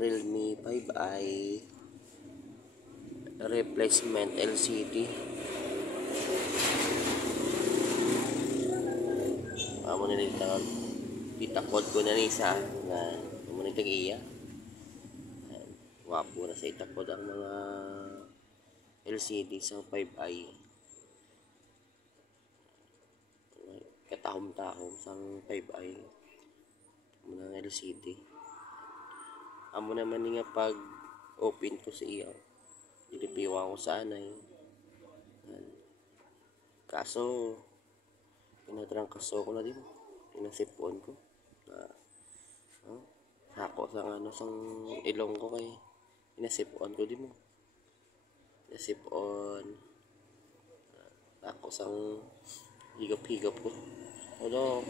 Realme 5i replacement LCD. Amo na nito itakod ko na ni sa na amo ni tag-iya. Wapo na sa itakod ang mga LCD sa 5i. Katahom-tahom sang 5i ng LCD. Amo naman nga pag open ko sa iya. Dilipiwa ko sa anay. Kaso pinatrangkaso ko na din. Pinasipon ko. Sako sa ano sang ilong ko kay pinasipon ko din mo. Pinasipon. Sako sang higop-higop ko. Ano?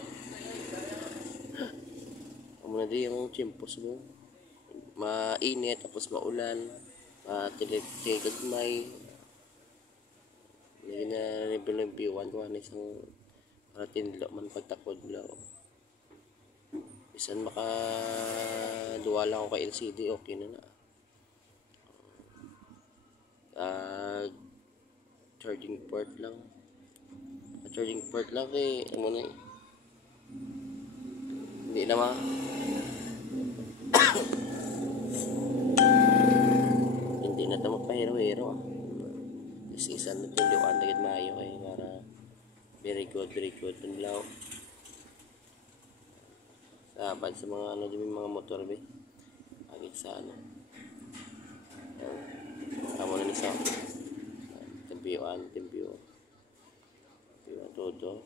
Amo na din yung chimpos mo. Mainit tapos maulan. Matilig-tilig may hindi na review-reviewan ko ano isang para tinlo man pagtakod lang. Bisan makaduwa lang ako kay LCD, okay na na. Charging port lang. Charging port lang eh, ano na eh. Hindi naman. Hindi na ito magpahiro-hiro ah. Isa na tinduan na gid maayo kay para very good punlaw. Sabad sa mga ano din mga motor be. Agit sa ano. Amo na ni sa tempiwan todo.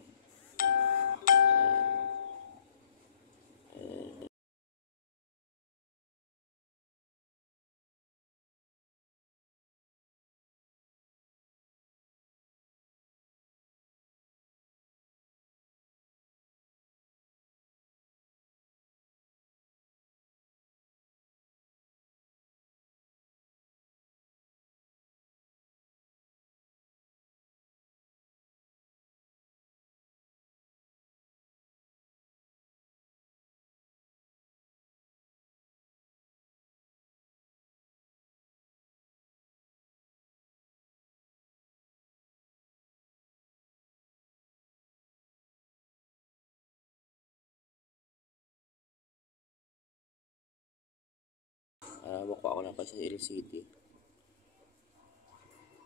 Makuha ko na pa sa LCD.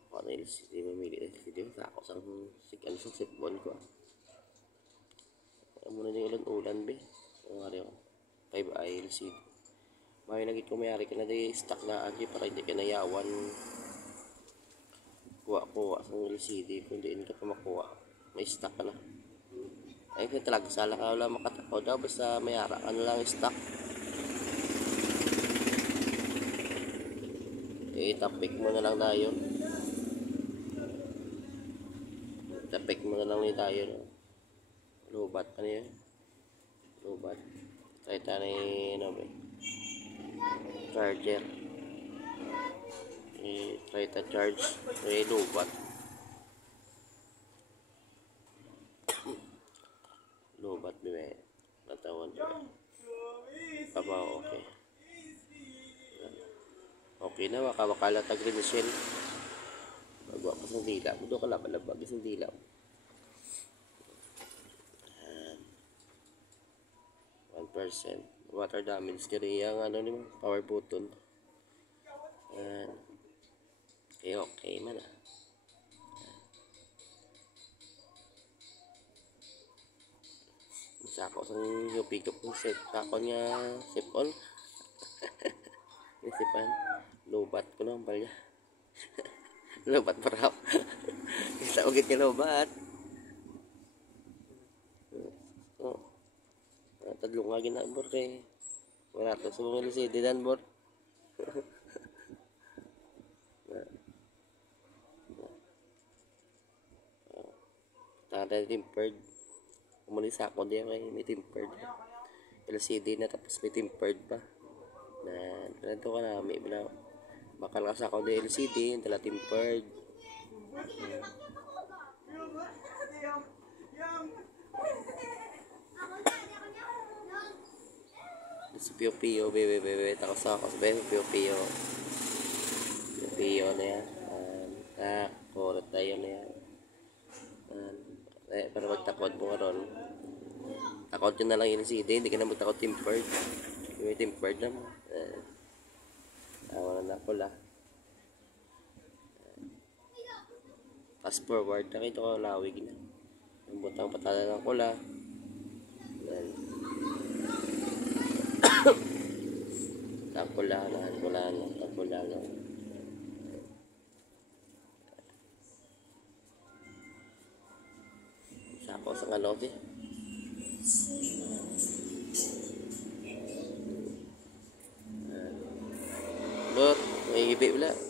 Makuha na LCD, mamili LCD. Ako sang sipon ko. Muna din ulan be. Ang ari ko. 5i LCD. May lagi ko mayari ka na di stock na agi para hindi ka nayawan. Kuha sang LCD kung hindi ka pa makuha. May stock ka na. Ay kung talaga sala ka wala makatakaw daw basta mayara ka na lang stock. Itapik mo na lang tayo. Itapik mo na lang ni tayo. No? Lubat. Ano yun? Lubat. Try tayo ni ano ba? Charger. Try tayo charge. Try lubat. Lubat ba? Natawan ba? Papa okay. Okay na, makalatag rin shell. Magawa ko sa dila. Mudo ka labag sa dila. And 1%. Water damage ka rin yung ano ni power button. And okay man ah. Sako sa yung pick up ng set. Sako niya sipon. Isipan. Lobat ko lang pala. Lobat parang. Isa ugit ka lobat. Tadlong nga ginabor kay. Wala to sa mga LCD dan bor. Tada tempered. Umuli sa ako diyan kay may tempered. LCD na tapos may tempered pa. Na ganito ka na may bila. Bakal ka sa ako ng LCD, yung tala tempered. Sa Pio Pio, bebe, takos ako sa bebe, Pio Pio. Pio Pio na yan. Kurot tayo na yan. Para magtakod mo ron. Takot yun na lang yun si hindi ka na magtakot tempered. May tempered na mo. Wala na pula. Fast forward, nakita ko lawig na. Ang butang patala ng kula. Tapula na. Sako sa kalote. But, may ibi wala.